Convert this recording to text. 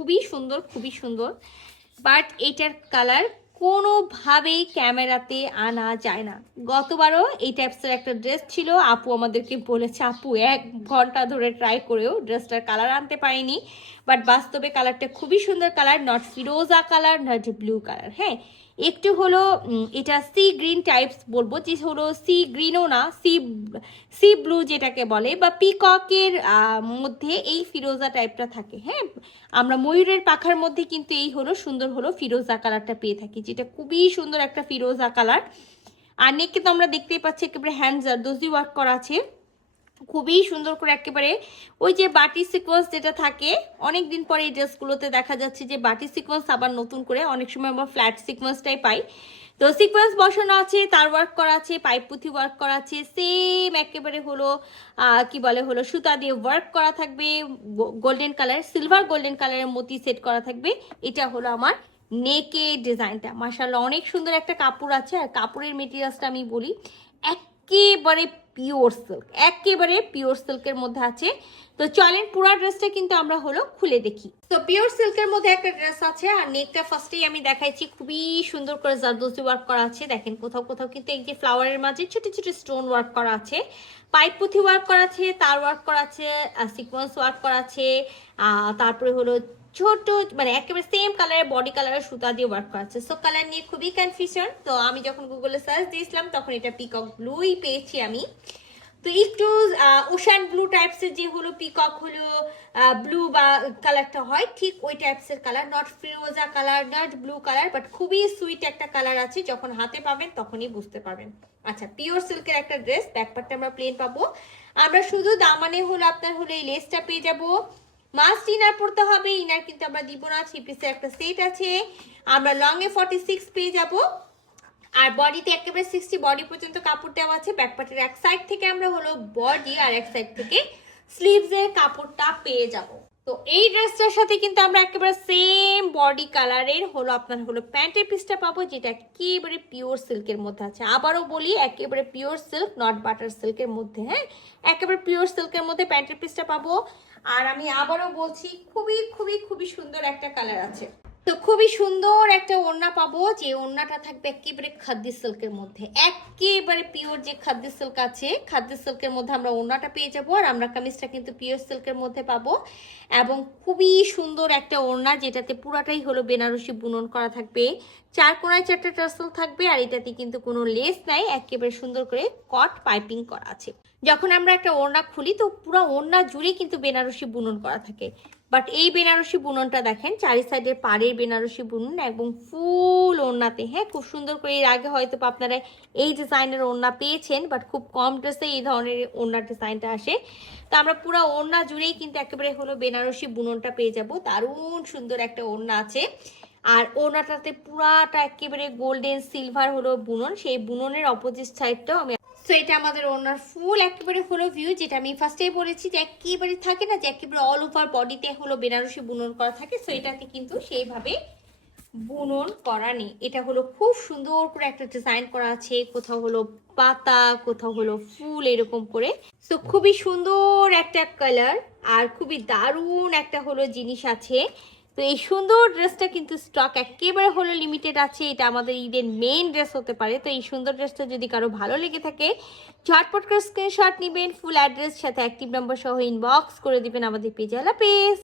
খুবই সুন্দর, খুবই সুন্দর। বাট এটার কালার কোনোভাবেই ক্যামেরাতে আনা যায় না। গতবারও এই টাইপসের একটা ড্রেস ছিল, আপু আমাদেরকে বলেছে, আপু 1 ঘন্টা ধরে ট্রাই করেও ড্রেসটার কালার আনতে পারিনি। বাট বাস্তবে কালারটা খুবই সুন্দর কালার, নট ফিরোজা কালার, নট ব্লু কালার। হ্যাঁ, একটু হলো এটা সি গ্রিন টাইপস বলবো, যে হলো সি গ্রিনও না, সি ব্লু যেটাকে বলে, বা পিককের মধ্যে এই ফিরোজা টাইপটা থাকে। হ্যাঁ, আমরা ময়ূরের পাখার মধ্যে কিন্তু এই হলো সুন্দর হলো ফিরোজা কালারটা পেয়ে থাকি, যেটা খুবই সুন্দর একটা ফিরোজা কালার। আর নেকে তো আমরা দেখতেই পাচ্ছি একেবারে হ্যান্ড জারদোজি ওয়ার্ক করা আছে, খুবই সুন্দর করে একেবারে ওই যে বাটি সিকোয়েন্স যেটা থাকে, অনেক দিন পরে এই ড্রেসগুলোতে দেখা যাচ্ছে যে বাটি সিকোয়েন্স আবার নতুন করে, অনেক সময় আমরা ফ্ল্যাট সিকোয়েন্সটাই পাই। তো সিকোয়েন্স বসানো আছে, তার ওয়ার্ক করা আছে, পাইপ পুঁথি ওয়ার্ক করা আছে, সেম একেবারে হলো কি বলে হলো সুতা দিয়ে ওয়ার্ক করা থাকবে, গোল্ডেন কালার, সিলভার গোল্ডেন কালারের মতি সেট করা থাকবে। এটা হলো আমার নেকে ডিজাইনটা, মাশাআল্লাহ অনেক সুন্দর একটা কাপড় আছে। আর কাপড়ের মেটেরিয়ালসটা আমি বলি, একেবারে পিওর সিল্ক, একেবারে পিওর সিল্কের মধ্যে আছে। তো চলেন পুরো ড্রেসটা কিন্তু আমরা হলো খুলে দেখি। তো পিওর সিল্কের মধ্যে একটা ড্রেস আছে, আর নেকটা ফার্স্টেই আমি দেখাইছি, খুবই সুন্দর করে জারদোজি ওয়ার্ক করা আছে। দেখেন কোথাও কোথাও কিন্তু এই যে ফ্লাওয়ারের মাঝে ছোট ছোট স্টোন ওয়ার্ক করা আছে, পাইপ পুঁথি ওয়ার্ক করা আছে, তার ওয়ার্ক করা আছে, সিকোয়েন্স ওয়ার্ক করা আছে, তারপরে হলো ছোট মানে একেবারে সেম কালারের বডি কালারের সুতা দিয়ে ওয়ার্ক করা আছে। সো কালার নিয়ে খুবই কনফিউশন। তো আমি যখন গুগলে সার্চ দিয়েছিলাম তখন এটা পিকক ব্লুই পেয়েছি আমি। তো একটু ওশান ব্লু টাইপসের যে হলো পিকক হলো ব্লু বা কালারটা হয়, ঠিক ওই টাইপসের কালার, নট ফিরোজা colour, not blue colour, but খুবই সুইট একটা কালার আছে। যখন হাতে পাবেন তখনই বুঝতে পারবেন। আচ্ছা, পিওর সিল্কের একটা ড্রেস, ব্যাকপার্টটা আমরা প্লেন পাবো। আমরা শুধু দামানে হলো আপনার হলো এই লেসটা পেয়ে যাবো। মাস্ট ইনার পড়তে হবে, ইনার কিন্তু আমরা দিব না, 3 পিসের একটা সেট আছে। আমরা লং এ 46 পেয়ে যাব, আর বডিতে একেবারে 60 বডি পর্যন্ত কাপড় দেওয়া আছে। ব্যাকপার্টের এক সাইড থেকে আমরা হলো বডি, আর এক সাইড থেকে স্লিভস এর কাপড়টা পেয়ে যাব। তো এই ড্রেসটার সাথে কিন্তু আমরা একেবারে সেম বডি কালারের হলো আপনার হলো প্যান্টের পিসটা পাবো, যেটা একেবারে পিওর সিল্কের মধ্যে আছে। আবারও বলি, একেবারে পিওর সিল্ক, নট বাটার সিল্কের মধ্যে। হ্যাঁ, একেবারে পিওর সিল্কের মধ্যে প্যান্টের পিসটা পাবো। আর আমি আবারও বলছি, খুবই খুবই খুবই সুন্দর একটা কালার আছে। তো খুবই সুন্দর একটা ওড়না পাবো, যে ওড়নাটা থাকবে একেবারে খাদ্দি সিল্কের মধ্যে, একেবারে পিওর যে খাদ্দি সিল্ক আছে, খাদ্দি সিল্কের মধ্যে আমরা ওড়নাটা পেয়ে যাবো। আর আমরা কামিজটা কিন্তু পিওর সিল্কের মধ্যে পাবো, এবং খুবই সুন্দর একটা ওড়না, যেটাতে পুরাটাই হলো বেনারসি বুনন করা থাকবে, 4 কোণায় 4টা টার্সেল থাকবে। আর এটাতে কিন্তু কোনো লেস নাই, একেবারে সুন্দর করে কট পাইপিং করা আছে। যখন আমরা একটা ওড়না খুলি তো পুরো ওড়না জুড়ে কিন্তু বেনারসি বুনন করা থাকে। বাট এই বেনারসি বুননটা দেখেন, 4 সাইডের পাড়ের বেনারসি বুনন, এবং ফুল ওড়নাতে। হ্যাঁ, খুব সুন্দর করে। এর আগে হয়তো আপনারা এই ডিজাইনের ওড়না পেয়েছেন, বাট খুব কম ড্রেসে এই ধরনের ওড়নার ডিজাইনটা আসে। তো আমরা পুরো ওড়না জুড়েই কিন্তু একেবারে হলো বেনারসি বুননটা পেয়ে যাব। দারুণ সুন্দর একটা ওড়না আছে। আর ওড়নাটাতে পুরাটা একেবারে গোল্ডেন সিলভার হলো বুনন, সেই বুননের অপোজিট সাইডটাও আমি। সো এটা আমাদের ওনার ফুল একেবারে হলো ভিউ, যেটা আমি ফার্স্টেই বলেছি যে একেবারে থাকে না যে একেবারে অল ওভার বডিতে হলো বেনারসি বুনন করা থাকে। সো এটাতে কিন্তু সেইভাবে বুনন করা নেই। এটা হলো খুব সুন্দর করে একটা ডিজাইন করা আছে, কোথাও হলো পাতা, কোথাও হলো ফুল, এরকম করে। সো খুবই সুন্দর একটা কালার, আর খুবই দারুণ একটা হলো জিনিস আছে। তো এই সুন্দর ড্রেসটা কিন্তু স্টক একেবারে হলো লিমিটেড আছে। এটা আমাদের ঈদের মেইন ড্রেস হতে পারে। তো এই সুন্দর ড্রেসটা যদি কারো ভালো লেগে থাকে, ঝটপট করে স্ক্রিনশট নেবেন, ফুল অ্যাড্রেস সাথে অ্যাক্টিভ নাম্বার সহ ইনবক্স করে দিবেন আমাদের পেজে। আল্লাহ হাফেজ।